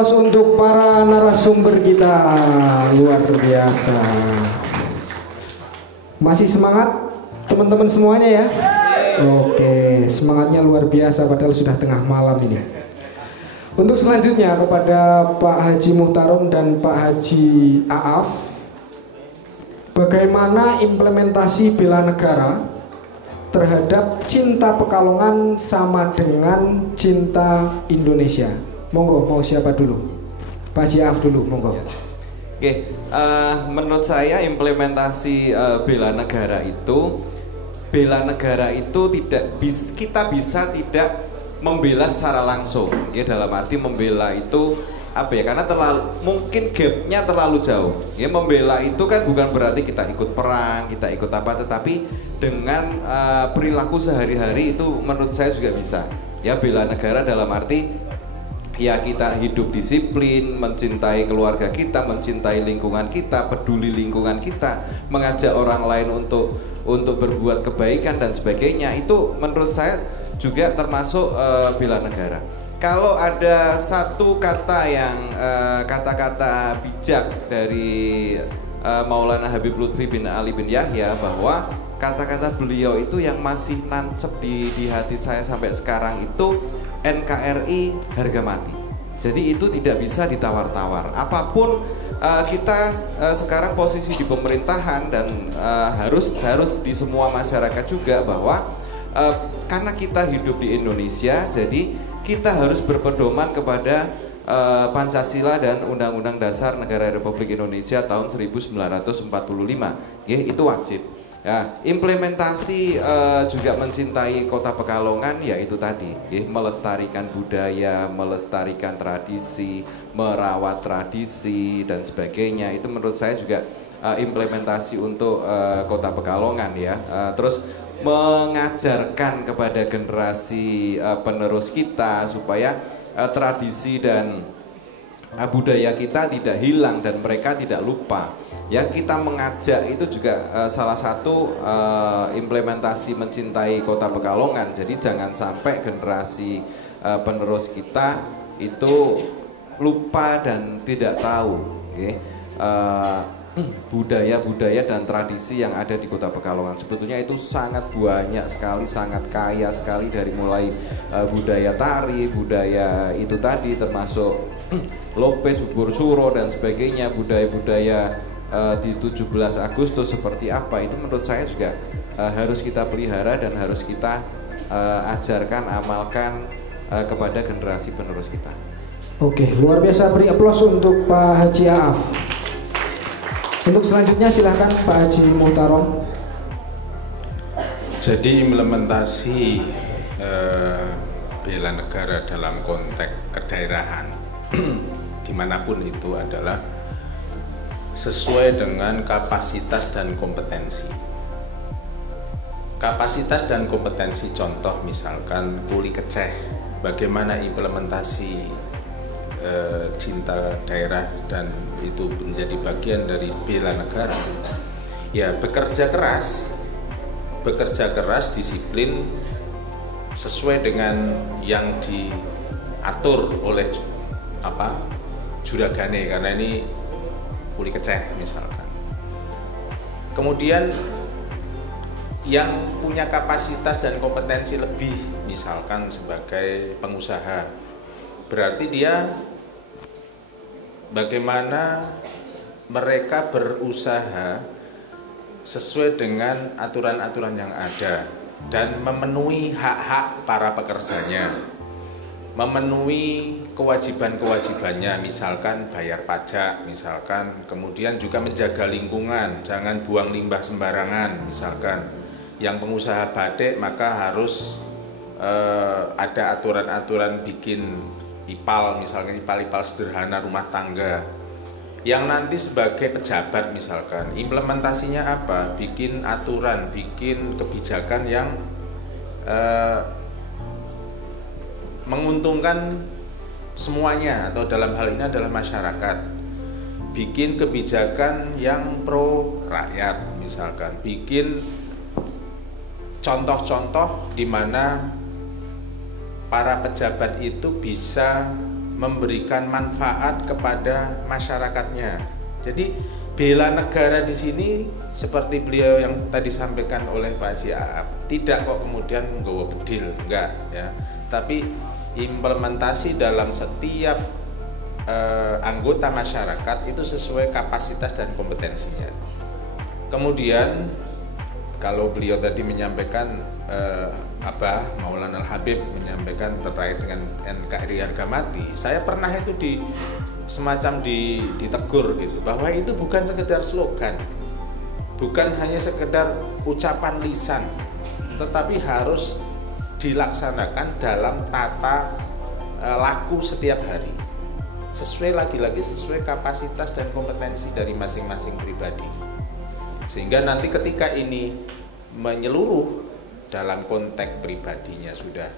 aplaus untuk para narasumber kita, luar biasa. Masih semangat teman-teman semuanya ya? Oke, semangatnya luar biasa padahal sudah tengah malam ini. Untuk selanjutnya kepada Pak Haji Muhtarom dan Pak Haji Aaf, bagaimana implementasi bela negara terhadap cinta Pekalongan sama dengan cinta Indonesia? Monggo, mau siapa dulu? Pak Haji Aaf dulu, monggo. Oke, menurut saya implementasi bela negara itu kita bisa tidak membela secara langsung, ya, dalam arti membela itu apa ya? Karena mungkin gapnya terlalu jauh. Ya, membela itu kan bukan berarti kita ikut perang, kita ikut apa, tetapi dengan perilaku sehari-hari itu menurut saya juga bisa. Ya, bela negara dalam arti ya kita hidup disiplin, mencintai keluarga kita, mencintai lingkungan kita, peduli lingkungan kita, mengajak orang lain untuk berbuat kebaikan dan sebagainya. Itu menurut saya juga termasuk bela negara. Kalau ada satu kata yang kata-kata bijak dari Maulana Habib Lutfi bin Ali bin Yahya, bahwa kata-kata beliau itu yang masih nancep di hati saya sampai sekarang itu NKRI harga mati. Jadi itu tidak bisa ditawar-tawar. Apapun kita sekarang posisi di pemerintahan dan harus di semua masyarakat juga, bahwa karena kita hidup di Indonesia, jadi kita harus berpedoman kepada Pancasila dan Undang-Undang Dasar Negara Republik Indonesia tahun 1945. Ya, itu wajib. Ya, implementasi juga mencintai kota Pekalongan, yaitu tadi, ya, melestarikan budaya, melestarikan tradisi, merawat tradisi dan sebagainya. Itu menurut saya juga implementasi untuk kota Pekalongan, ya. Terus mengajarkan kepada generasi penerus kita supaya tradisi dan budaya kita tidak hilang dan mereka tidak lupa. Ya, kita mengajak itu juga salah satu implementasi mencintai kota Pekalongan. Jadi jangan sampai generasi penerus kita itu lupa dan tidak tahu, okay, budaya-budaya dan tradisi yang ada di kota Pekalongan. Sebetulnya itu sangat banyak sekali, sangat kaya sekali, dari mulai budaya tari, budaya itu tadi termasuk lopes, bubur suro dan sebagainya, budaya-budaya di 17 Agustus seperti apa, itu menurut saya juga harus kita pelihara dan harus kita ajarkan, amalkan kepada generasi penerus kita. Oke, luar biasa, beri aplaus untuk Pak Haji Aaf. Untuk selanjutnya silahkan Pak Haji Muhtarom. Jadi implementasi bela negara dalam konteks kedaerahan dimanapun itu adalah sesuai dengan kapasitas dan kompetensi. Kapasitas dan kompetensi, contoh misalkan Kuli Keceh, bagaimana implementasi cinta daerah dan itu menjadi bagian dari bela negara. Ya, bekerja keras, disiplin sesuai dengan yang diatur oleh juragane, karena ini Kuli Keceh misalkan. Kemudian yang punya kapasitas dan kompetensi lebih, misalkan sebagai pengusaha, berarti dia bagaimana mereka berusaha sesuai dengan aturan-aturan yang ada dan memenuhi hak-hak para pekerjanya, memenuhi kewajiban-kewajibannya, misalkan bayar pajak, misalkan, kemudian juga menjaga lingkungan, jangan buang limbah sembarangan, misalkan. Yang pengusaha batik maka harus ada aturan-aturan bikin IPAL, misalkan IPAL sederhana rumah tangga. Yang nanti sebagai pejabat misalkan, implementasinya apa? Bikin aturan, bikin kebijakan yang menguntungkan semuanya, atau dalam hal ini adalah masyarakat. Bikin kebijakan yang pro rakyat misalkan, bikin contoh-contoh di mana para pejabat itu bisa memberikan manfaat kepada masyarakatnya. Jadi bela negara di sini seperti beliau yang tadi sampaikan oleh Pak Haji Aap, tidak kok kemudian nggawa bedil, enggak ya. Tapi implementasi dalam setiap anggota masyarakat itu sesuai kapasitas dan kompetensinya. Kemudian kalau beliau tadi menyampaikan Abah Maulana Al-Habib menyampaikan terkait dengan NKRI harga mati, saya pernah itu semacam ditegur gitu, bahwa itu bukan sekedar slogan, bukan hanya sekedar ucapan lisan, tetapi harus dilaksanakan dalam tata laku setiap hari, sesuai lagi-lagi sesuai kapasitas dan kompetensi dari masing-masing pribadi, sehingga nanti ketika ini menyeluruh dalam konteks pribadinya sudah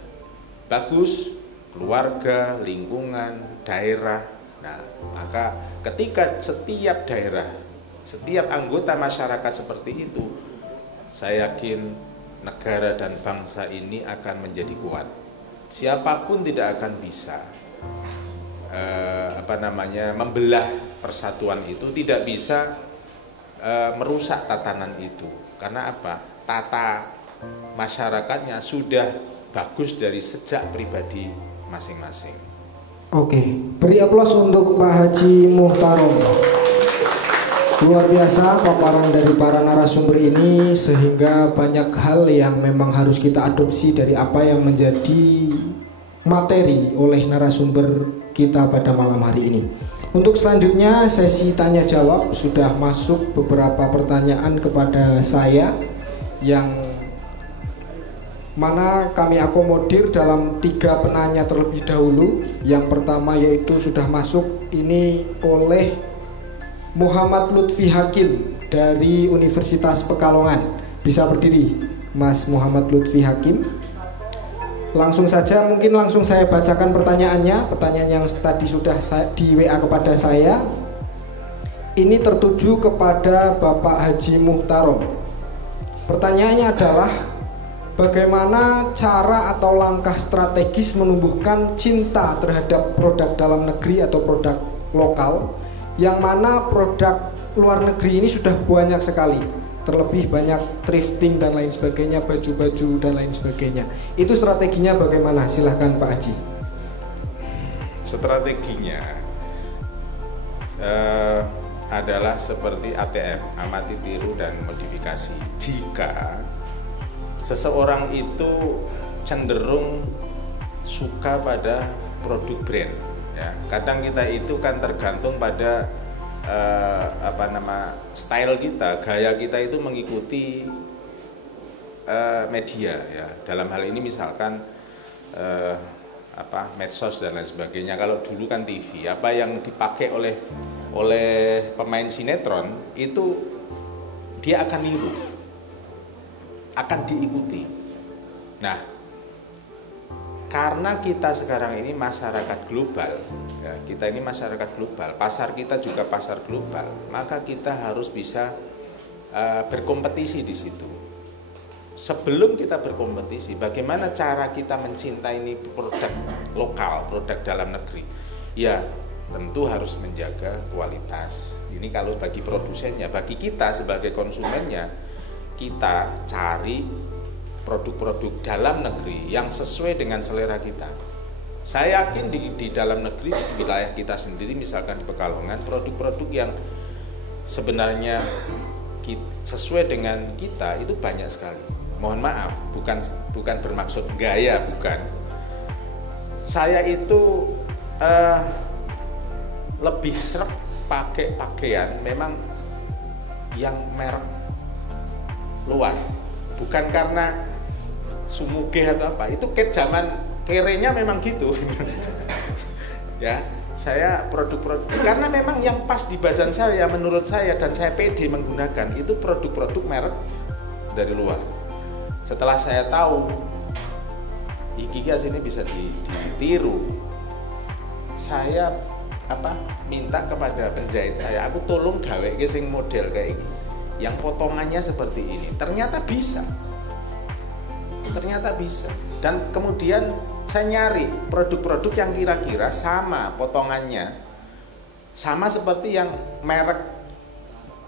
bagus, keluarga, lingkungan, daerah. Nah, maka ketika setiap daerah, setiap anggota masyarakat seperti itu, saya yakin negara dan bangsa ini akan menjadi kuat. Siapapun tidak akan bisa membelah persatuan itu, tidak bisa merusak tatanan itu. Karena apa? Tata masyarakatnya sudah bagus dari sejak pribadi masing-masing. Oke, beri aplaus untuk Pak Haji Muhtarom. Luar biasa paparan dari para narasumber ini, sehingga banyak hal yang memang harus kita adopsi dari apa yang menjadi materi oleh narasumber kita pada malam hari ini. Untuk selanjutnya sesi tanya jawab, sudah masuk beberapa pertanyaan kepada saya yang mana kami akomodir dalam 3 penanya terlebih dahulu. Yang pertama yaitu sudah masuk ini oleh Muhammad Lutfi Hakim dari Universitas Pekalongan. Bisa berdiri Mas Muhammad Lutfi Hakim. Langsung saja, mungkin langsung saya bacakan pertanyaannya. Pertanyaan yang tadi sudah di WA kepada saya ini tertuju kepada Bapak Haji Muhtarom. Pertanyaannya adalah, bagaimana cara atau langkah strategis menumbuhkan cinta terhadap produk dalam negeri atau produk lokal, yang mana produk luar negeri ini sudah banyak sekali, terlebih banyak thrifting dan lain sebagainya, baju-baju dan lain sebagainya. Itu strateginya bagaimana? Silahkan Pak Haji. Strateginya adalah seperti ATM, amati, tiru, dan modifikasi. Jika seseorang itu cenderung suka pada produk brand, ya, kadang kita itu kan tergantung pada style kita, gaya kita itu mengikuti media, ya. Dalam hal ini misalkan medsos dan lain sebagainya. Kalau dulu kan TV, apa yang dipakai oleh pemain sinetron itu dia akan niru, akan diikuti. Nah, karena kita sekarang ini masyarakat global, ya, kita ini masyarakat global, pasar kita juga pasar global, maka kita harus bisa berkompetisi di situ. Sebelum kita berkompetisi, bagaimana cara kita mencintai ini produk lokal, produk dalam negeri? Ya, tentu harus menjaga kualitas. Ini kalau bagi produsennya, bagi kita sebagai konsumennya, kita cari produk-produk dalam negeri yang sesuai dengan selera kita. Saya yakin di dalam negeri, di wilayah kita sendiri, misalkan di Pekalongan, produk-produk yang sebenarnya sesuai dengan kita itu banyak sekali. Mohon maaf, bukan bermaksud gaya, bukan. Saya itu lebih sreg pakai pakaian memang yang merek luar, bukan karena sumuge atau apa. Itu zaman kerenya memang gitu. Ya, saya produk-produk karena memang yang pas di badan saya, menurut saya, dan saya pede menggunakan itu produk-produk merek dari luar. Setelah saya tahu Ikigas ini bisa ditiru, saya minta kepada penjahit saya, aku tolong gawe sing model kayak ini, yang potongannya seperti ini. Ternyata bisa, dan kemudian saya nyari produk-produk yang kira-kira sama potongannya, sama seperti yang merek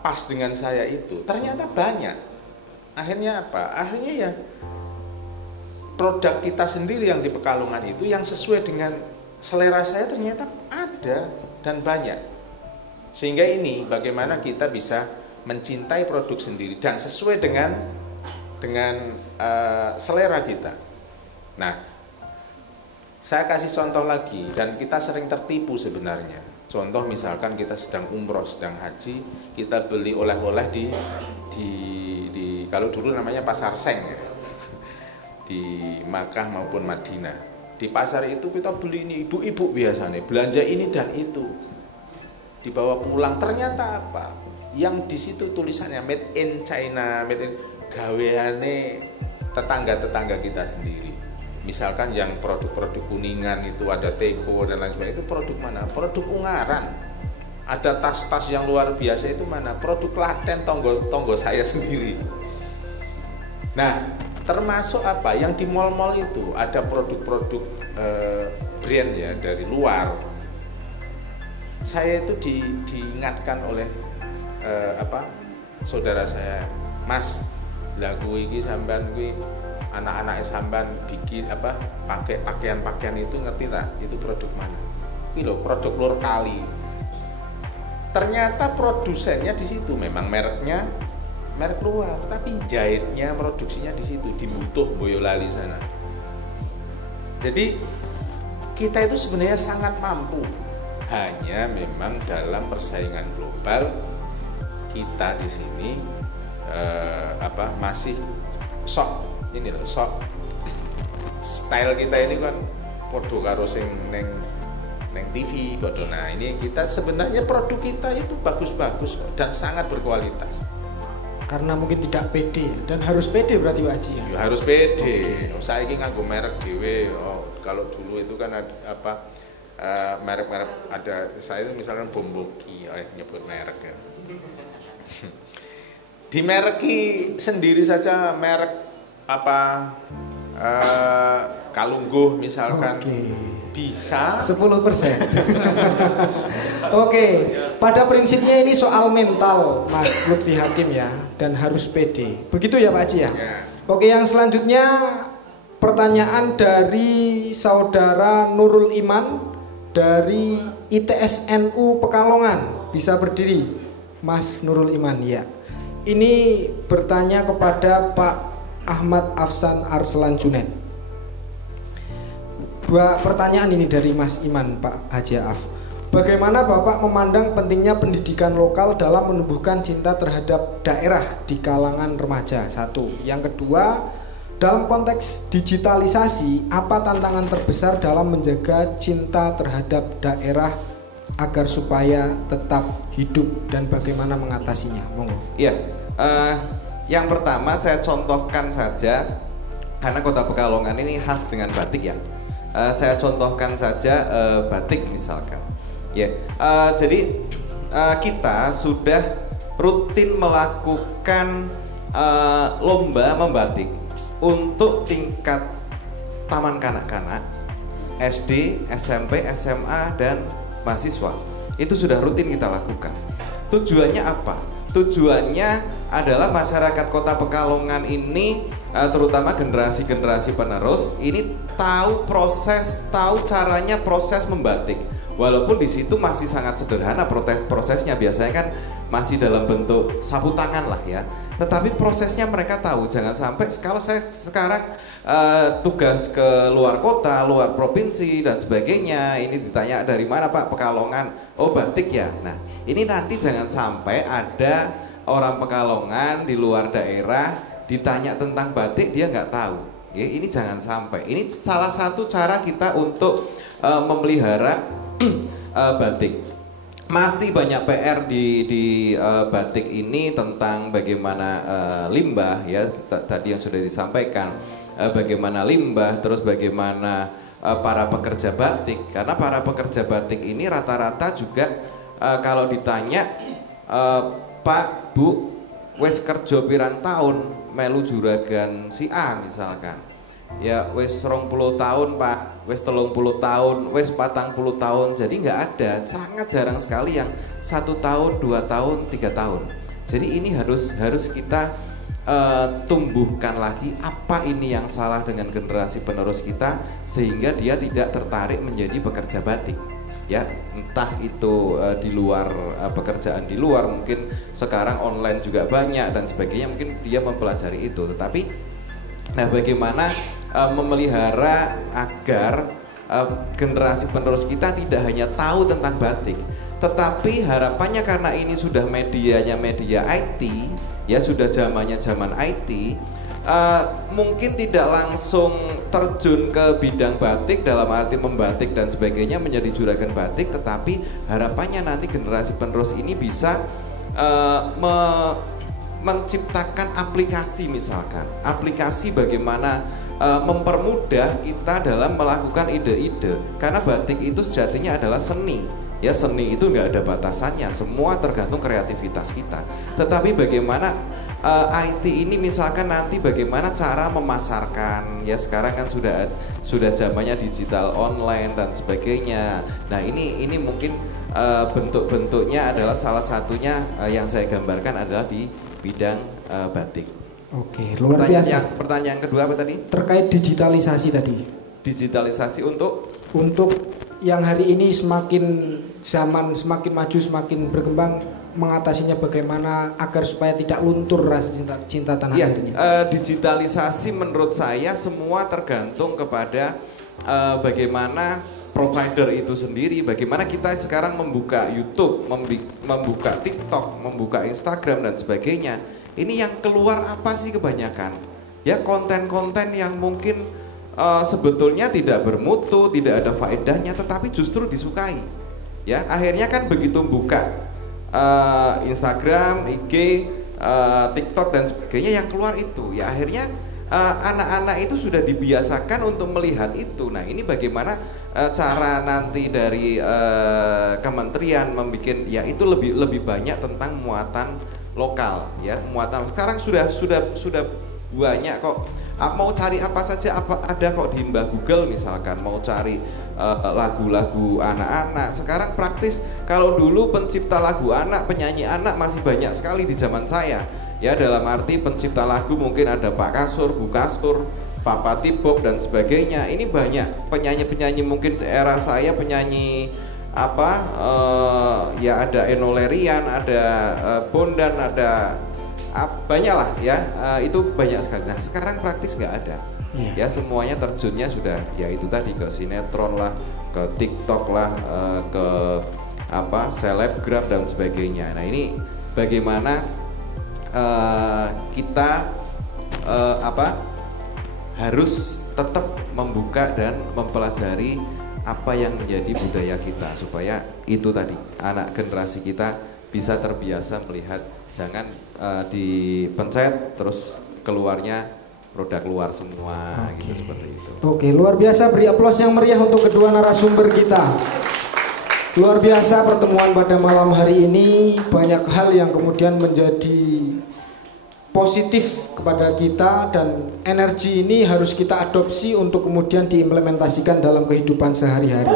pas dengan saya itu. Ternyata banyak. Akhirnya apa? Akhirnya ya produk kita sendiri yang di Pekalongan itu yang sesuai dengan selera saya ternyata ada dan banyak. Sehingga ini bagaimana kita bisa mencintai produk sendiri dan sesuai dengan selera kita. Nah, saya kasih contoh lagi, dan kita sering tertipu sebenarnya. Contoh misalkan kita sedang umroh, sedang haji, kita beli oleh-oleh di kalau dulu namanya pasar Seng ya, di Makkah maupun Madinah. Di pasar itu kita beli ini, ibu-ibu biasanya belanja ini dan itu, dibawa pulang. Ternyata apa? Yang di situ tulisannya made in China, made in gaweane tetangga-tetangga kita sendiri. Misalkan yang produk-produk Kuningan itu ada Teko dan lain sebagainya, itu produk mana? Produk Ungaran. Ada tas-tas yang luar biasa itu mana? Produk Klaten, tonggo saya sendiri. Nah, termasuk apa? Yang di mall-mall itu ada produk-produk brand ya dari luar. Saya itu diingatkan oleh saudara saya, Mas, lagu ini sampean kuwi anak-anak sampean bikin pakai pakaian-pakaian itu ngerti tak? Itu produk mana? Ini loh, produk Lur Kali. Ternyata produsennya di situ, memang mereknya merek luar, tapi jahitnya, produksinya di situ, di Butuh, Boyolali sana. Jadi kita itu sebenarnya sangat mampu, hanya memang dalam persaingan global kita di sini masih sok ini loh, sok style kita ini kan podo karo sing neng TV podo. Nah, ini kita sebenarnya produk kita itu bagus-bagus dan sangat berkualitas. Karena mungkin tidak pede, dan harus pede berarti Pak Haji ya? Ya harus pede. Saya ini nganggo merek dhewe. Kalau dulu itu kan ada merek-merek, ada saya itu misalkan Bomboki, nyebut merek ya. Dimereki sendiri saja merek Kalungguh misalkan, bisa 10%. Oke, pada prinsipnya ini soal mental Mas Lutfi Hakim ya, dan harus pede. Begitu ya Pak Haji ya? Oke, yang selanjutnya pertanyaan dari saudara Nurul Iman dari ITSNU Pekalongan. Bisa berdiri Mas Nurul Iman ya. Ini bertanya kepada Pak Ahmad Afsan Arslan Junaid. Dua pertanyaan ini dari Mas Iman, Pak Haji Af. Bagaimana Bapak memandang pentingnya pendidikan lokal dalam menumbuhkan cinta terhadap daerah di kalangan remaja? Satu. Yang kedua, dalam konteks digitalisasi, apa tantangan terbesar dalam menjaga cinta terhadap daerah agar supaya tetap hidup, dan bagaimana mengatasinya? Monggo. Iya, yang pertama saya contohkan saja, karena Kota Pekalongan ini khas dengan batik ya. Saya contohkan saja batik misalkan. Ya, jadi kita sudah rutin melakukan lomba membatik untuk tingkat taman kanak-kanak, SD, SMP, SMA, dan mahasiswa. Itu sudah rutin kita lakukan. Tujuannya apa? Tujuannya adalah masyarakat Kota Pekalongan ini, terutama generasi-generasi penerus, ini tahu caranya proses membatik. Walaupun di situ masih sangat sederhana prosesnya, biasanya kan masih dalam bentuk sapu tangan lah ya. Tetapi prosesnya mereka tahu. Jangan sampai kalau saya sekarang tugas ke luar kota, luar provinsi dan sebagainya, ini ditanya dari mana Pak? Pekalongan. Oh, batik ya. Nah, ini nanti jangan sampai ada orang Pekalongan di luar daerah ditanya tentang batik dia nggak tahu. Ya, ini jangan sampai. Ini salah satu cara kita untuk memelihara batik. Masih banyak PR di batik ini tentang bagaimana limbah ya, tadi yang sudah disampaikan, bagaimana limbah, terus bagaimana para pekerja batik, karena para pekerja batik ini rata-rata juga kalau ditanya Pak, Bu, wes kerja pirang tahun melu juragan si A misalkan, ya wis 20 tahun Pak, wis 30 tahun, wis 40 tahun. Jadi nggak ada, sangat jarang sekali yang 1 tahun, 2 tahun, 3 tahun. Jadi ini harus kita tumbuhkan lagi apa ini yang salah dengan generasi penerus kita sehingga dia tidak tertarik menjadi pekerja batik. Ya, entah itu di luar pekerjaan di luar, mungkin sekarang online juga banyak dan sebagainya, mungkin dia mempelajari itu. Tetapi nah bagaimana memelihara agar generasi penerus kita tidak hanya tahu tentang batik, tetapi harapannya karena ini sudah medianya media IT, ya sudah zamannya zaman IT, mungkin tidak langsung terjun ke bidang batik dalam arti membatik dan sebagainya menjadi juragan batik, tetapi harapannya nanti generasi penerus ini bisa menciptakan aplikasi, misalkan aplikasi bagaimana mempermudah kita dalam melakukan ide-ide, karena batik itu sejatinya adalah seni. Ya, seni itu nggak ada batasannya, semua tergantung kreativitas kita. Tetapi bagaimana IT ini misalkan nanti bagaimana cara memasarkan, ya sekarang kan sudah zamannya digital online dan sebagainya. Nah ini mungkin bentuk-bentuknya adalah salah satunya yang saya gambarkan adalah di bidang batik. Oke, luar biasa. Pertanyaan kedua apa tadi? Terkait digitalisasi tadi. Digitalisasi untuk yang hari ini semakin zaman semakin maju, semakin berkembang, mengatasinya bagaimana agar supaya tidak luntur rasa cinta tanah air ini? Digitalisasi menurut saya semua tergantung kepada bagaimana provider itu sendiri, bagaimana kita sekarang membuka YouTube, membuka TikTok, membuka Instagram dan sebagainya. Ini yang keluar apa sih kebanyakan? Ya konten-konten yang mungkin sebetulnya tidak bermutu, tidak ada faedahnya, tetapi justru disukai. Ya, akhirnya kan begitu buka Instagram, IG, TikTok dan sebagainya yang keluar itu, ya akhirnya anak-anak itu sudah dibiasakan untuk melihat itu. Nah, ini bagaimana cara nanti dari kementerian membuat, ya itu lebih banyak tentang muatan lokal, ya muatan. Sekarang sudah banyak kok. Mau cari apa saja ada kok di Mbah Google misalkan, mau cari lagu-lagu anak-anak. Sekarang praktis, kalau dulu pencipta lagu anak, penyanyi anak masih banyak sekali di zaman saya. Ya dalam arti pencipta lagu mungkin ada Pak Kasur, Bu Kasur, Papa Tibok dan sebagainya. Ini banyak penyanyi-penyanyi mungkin era saya, penyanyi ya ada Eno Lerian, ada Bondan, ada banyak lah ya, itu banyak sekali. Nah sekarang praktis nggak ada, ya semuanya terjunnya sudah ya itu tadi ke sinetron lah, ke TikTok lah, ke selebgram dan sebagainya. Nah ini bagaimana kita harus tetap membuka dan mempelajari apa yang menjadi budaya kita supaya itu tadi anak generasi kita bisa terbiasa melihat, jangan dipencet terus keluarnya produk luar semua. Gitu seperti itu. Oke, luar biasa, beri aplaus yang meriah untuk kedua narasumber kita. Luar biasa pertemuan pada malam hari ini, banyak hal yang kemudian menjadi positif kepada kita dan energi ini harus kita adopsi untuk kemudian diimplementasikan dalam kehidupan sehari-hari.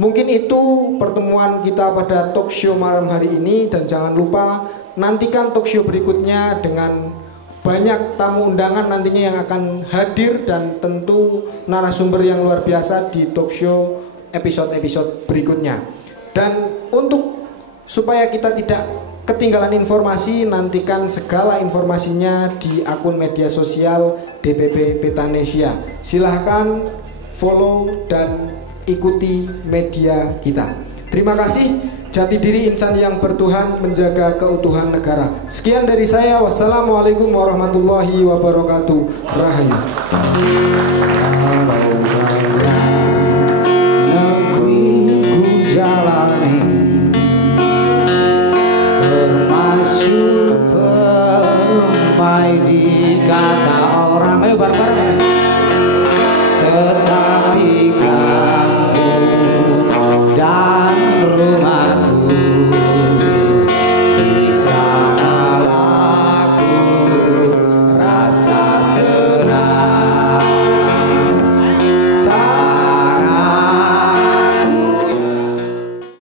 Mungkin itu pertemuan kita pada talk show malam hari ini, dan jangan lupa nantikan talk show berikutnya dengan banyak tamu undangan nantinya yang akan hadir dan tentu narasumber yang luar biasa di talk show episode-episode berikutnya. Dan untuk supaya kita tidak ketinggalan informasi, nantikan segala informasinya di akun media sosial DPP Betanesia. Silahkan follow dan ikuti media kita. Terima kasih. Jati diri insan yang bertuhan, menjaga keutuhan negara. Sekian dari saya. Wassalamualaikum warahmatullahi wabarakatuh. Rahayu.